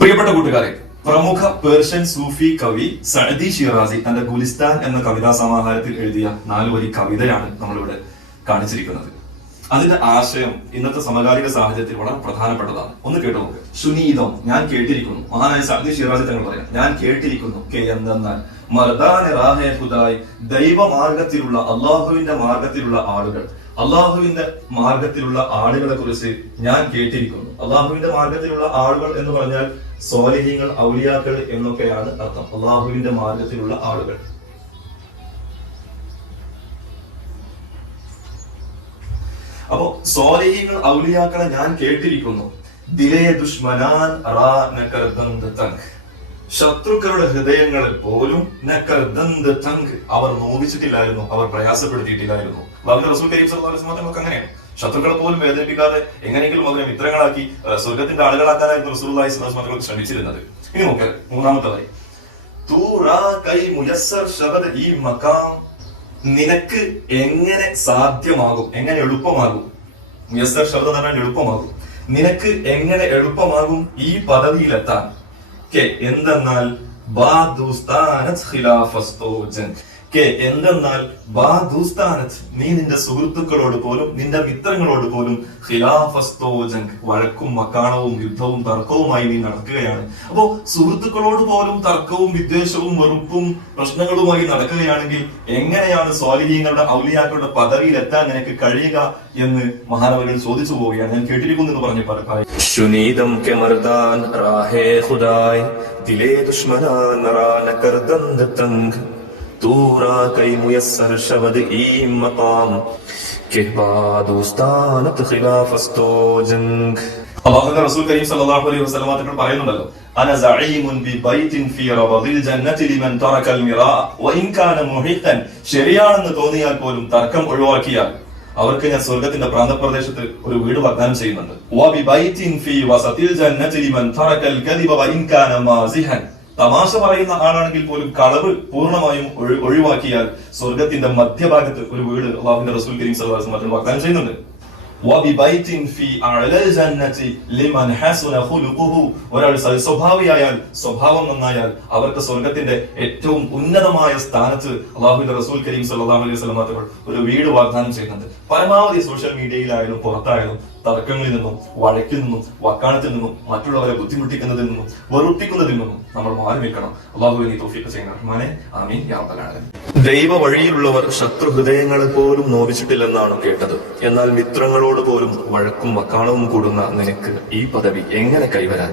പ്രിയപ്പെട്ട കൂട്ടുകാരെ, പ്രമുഖ പേർഷ്യൻ സൂഫി കവി സഅദി ഷിറാസി തന്റെ ഗുലിസ്ഥാൻ എന്ന കവിതാ സമാഹാരത്തിൽ എഴുതിയ 4 വരി കവിതയാണ് നമ്മളിവിടെ കാണിച്ചിരിക്കുന്നത്. അതിന്റെ ആശയം ഇന്നത്തെ സമകാലിക സാഹചര്യത്തിൽ വളരെ പ്രധാനപ്പെട്ടതാണ്. ഒന്ന് കേട്ടു നോക്ക്. സുനീതം, ഞാൻ കേട്ടിരിക്കുന്നു. മഹാനായ സഅദി ഷിറാസി തങ്ങൾ പറയാം, ഞാൻ കേട്ടിരിക്കുന്നു. എന്തെന്നാൽ ദൈവമാർഗത്തിലുള്ള അള്ളാഹുവിന്റെ മാർഗത്തിലുള്ള ആളുകൾ, അള്ളാഹുവിന്റെ മാർഗത്തിലുള്ള ആളുകളെ കുറിച്ച് ഞാൻ കേട്ടിരിക്കുന്നു. അള്ളാഹുവിന്റെ മാർഗത്തിലുള്ള ആളുകൾ എന്ന് പറഞ്ഞാൽ സ്വാലിഹീങ്ങൾ, ഔലിയാക്കൾ എന്നൊക്കെയാണ് അർത്ഥം. അള്ളാഹുവിന്റെ മാർഗത്തിലുള്ള ആളുകൾ. അപ്പോ സ്വാലിഹീങ്ങൾ, ഔലിയാക്കളെ ഞാൻ കേട്ടിരിക്കുന്നു. ദിലേ ദുഷ്മനാൻ റാ നകർദന്ത് തങ്ക്, ശത്രുക്കളുടെ ഹൃദയങ്ങളിൽ പോലും അവർ നോവിച്ചിട്ടില്ലായിരുന്നു, അവർ പ്രയാസപ്പെടുത്തിയിട്ടില്ലായിരുന്നു. റസൂൽ കരീം സല്ലല്ലാഹു അലൈഹി വസല്ലം അങ്ങനെയാണ്. ശത്രുക്കളെ പോലും വേദനിപ്പിക്കാതെ എങ്ങനെയെങ്കിലും അവരെ മിത്രങ്ങളാക്കി സ്വർഗത്തിന്റെ ആളുകളാക്കാനായിരുന്നു റസൂലുള്ളാഹി സ്വല്ലല്ലാഹു അലൈഹി വസല്ലം ശ്രമിച്ചിരുന്നത്. ഇനി നോക്കുക, 3-ാമത്തെ വരി. ഈ മഖാം നിനക്ക് എങ്ങനെ സാധ്യമാകും, എങ്ങനെ എളുപ്പമാകും. മുയസ്സർ ശബ്ദം എന്ന് പറഞ്ഞാൽ എളുപ്പമാകും. നിനക്ക് എങ്ങനെ എളുപ്പമാകും ഈ പദവിയിലെത്താൻ. എന്തെന്നാൽ എന്തെന്നാൽ നീ നിന്റെ സുഹൃത്തുക്കളോട് പോലും നിന്റെ മിത്രങ്ങളോട് പോലും വഴക്കും മക്കാണവും യുദ്ധവും തർക്കവുമായി നീ നടക്കുകയാണ്. അപ്പോ സുഹൃത്തുക്കളോട് പോലും തർക്കവും വിദ്വേഷവും വെറുപ്പും പ്രശ്നങ്ങളുമായി നടക്കുകയാണെങ്കിൽ എങ്ങനെയാണ് സ്വാലിഹീങ്ങളുടെ ഔലിയാക്കളുടെ പദവിയിൽ എത്താൻ നിനക്ക് കഴിയുക എന്ന് മഹാനവകൾ ചോദിച്ചു പോവുകയാണ്. ഞാൻ കേട്ടിരിക്കുന്നു എന്ന് പറഞ്ഞു പലപ്പോഴും. दिले दुश्मनान रा न कर दंद तंग तूरा कई मुयस्सर शबद ई मकाम के बादुस्तानत खिलाफस्तो जंग. അല്ലാഹുവിന്റെ റസൂൽ കരീം സല്ലല്ലാഹു അലൈഹി വസല്ലം തങ്ങൾ പറയുന്നുണ്ടല്ലോ, അന സഈമുൻ ബി ബൈത്തിൻ ഫീ റബദിൽ ജന്നതി ലിമൻ തറകൽ മിറാ വഇൻ കാന മുഹിഖൻ. ശരിയാണെന്ന് തോന്നിയാൽ പോലും തർക്കം ഒഴിവാക്കിയാൽ അവർക്ക് ഞാൻ സ്വർഗത്തിന്റെ പ്രാന്തപ്രദേശത്ത് ഒരു വീട് വാഗ്ദാനം ചെയ്യുന്നുണ്ട്. തമാശ പറയുന്ന ആളാണെങ്കിൽ പോലും കളവ് പൂർണ്ണമായും ഒഴിവാക്കിയാൽ സ്വർഗത്തിന്റെ മധ്യഭാഗത്ത് ഒരു വീട് അല്ലാഹുവിന്റെ റസൂൽ കരീം സല്ലല്ലാഹു അലൈഹി വസല്ലം വാഗ്ദാനം ചെയ്യുന്നുണ്ട്. ഒരാൾ സ്വഭാവിയായാൽ, സ്വഭാവം നന്നായാൽ അവർക്ക് സ്വർഗത്തിന്റെ ഏറ്റവും ഉന്നതമായ സ്ഥാനത്ത് അല്ലാഹുവിന്റെ റസൂൽ കരീം സല്ലല്ലാഹു അലൈഹി വസല്ലം ഒരു വീട് വാഗ്ദാനം ചെയ്യുന്നുണ്ട്. പരമാവധി സോഷ്യൽ മീഡിയയിലായാലും പുറത്തായാലും തർക്കങ്ങളിൽ നിന്നും വഴക്കിൽ നിന്നും വക്കാണത്തിൽ നിന്നും മറ്റുള്ളവരെ ബുദ്ധിമുട്ടിക്കുന്നതിൽ നിന്നും വെറുപ്പിക്കുന്നതിൽ നിന്നും നമ്മൾ മാറി നിൽക്കണം. അല്ലാഹുവേ നീ തൗഫീഖ് ചെയ്യണം റഹ്മാനേ, ആമീൻ യാ റബ്ബൽ ആലമീൻ. ദൈവ വഴിയിലുള്ളവർ ശത്രു ഹൃദയങ്ങളെ പോലും നോവിച്ചിട്ടില്ലെന്നാണ് കേട്ടത്. എന്നാൽ മിത്രങ്ങളോട് പോലും വഴക്കും വക്കാണവും കൂടുന്ന നിനക്ക് ഈ പദവി എങ്ങനെ കൈവരാൻ?